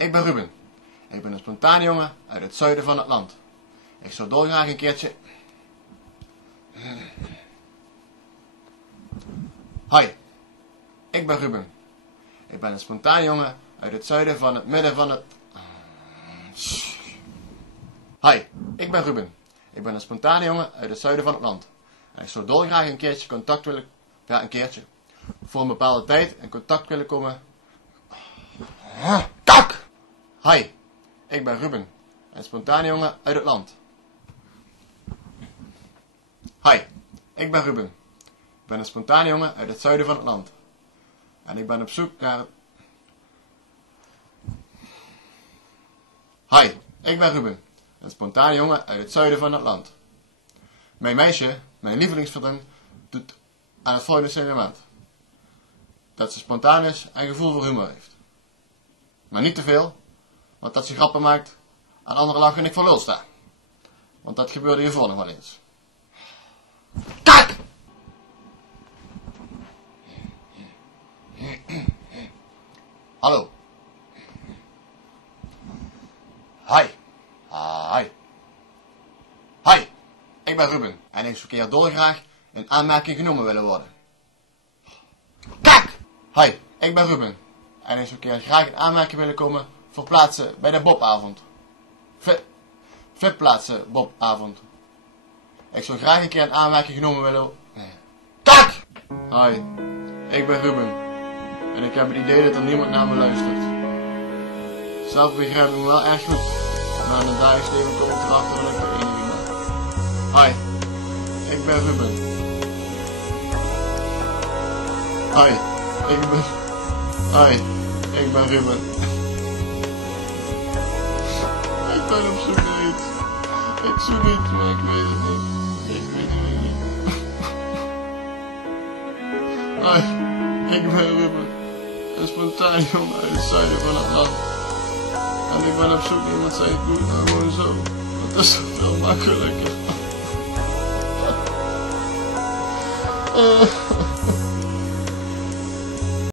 ik ben Ruben. Ik ben een spontane jongen uit het zuiden van het land. Ik zou dolgraag een keertje... Hoi, ik ben Ruben. Ik ben een spontane jongen uit het zuiden van het midden van het... Hoi, ik ben Ruben. Ik ben een spontane jongen uit het zuiden van het land. En ik zou dolgraag een keertje contact willen... Ja, een keertje. Voor een bepaalde tijd in contact willen komen... Kak! Hoi, ik ben Ruben. Een spontane jongen uit het land. Hoi, ik ben Ruben. Ik ben een spontane jongen uit het zuiden van het land. En ik ben op zoek naar... Hoi, ik ben Ruben. Een spontane jongen uit het zuiden van het land. Mijn meisje, mijn lievelingsvriendin, doet aan het volgende signalement. Dat ze spontaan is en gevoel voor humor heeft. Maar niet te veel, want dat ze grappen maakt, aan anderen lachen en ik voor lul sta. Want dat gebeurde hiervoor nog wel eens. Kak! Hallo. Hi. Hi. Hi. Ik ben Ruben en ik zou keer dolgraag in aanmerking genomen willen worden. Kak! Hi. Ik ben Ruben en ik zou keer graag in aanmerking willen komen voor plaatsen bij de Bobavond. VIP-plaatsen Bobavond. Ik zou graag een keer in aanmerking genomen willen... Kak! Hi. Ik ben Ruben. En ik heb het idee dat er niemand naar me luistert. Zelf begrijp ik me wel erg goed. Maar in het dagelijks leven kom ik erachter dat ik de enige ben. Hoi, ik ben Ruben. Hoi, ik ben Ruben. Ik ben op zoek naar iets. Ik zoek iets, maar ik weet het niet. Ik weet het niet. Hoi, ik ben Ruben. Een spontane jongen uit het zuiden van het land. En ik ben op zoek naar iemand zei, doe het nou gewoon zo. Want dat is toch veel makkelijker.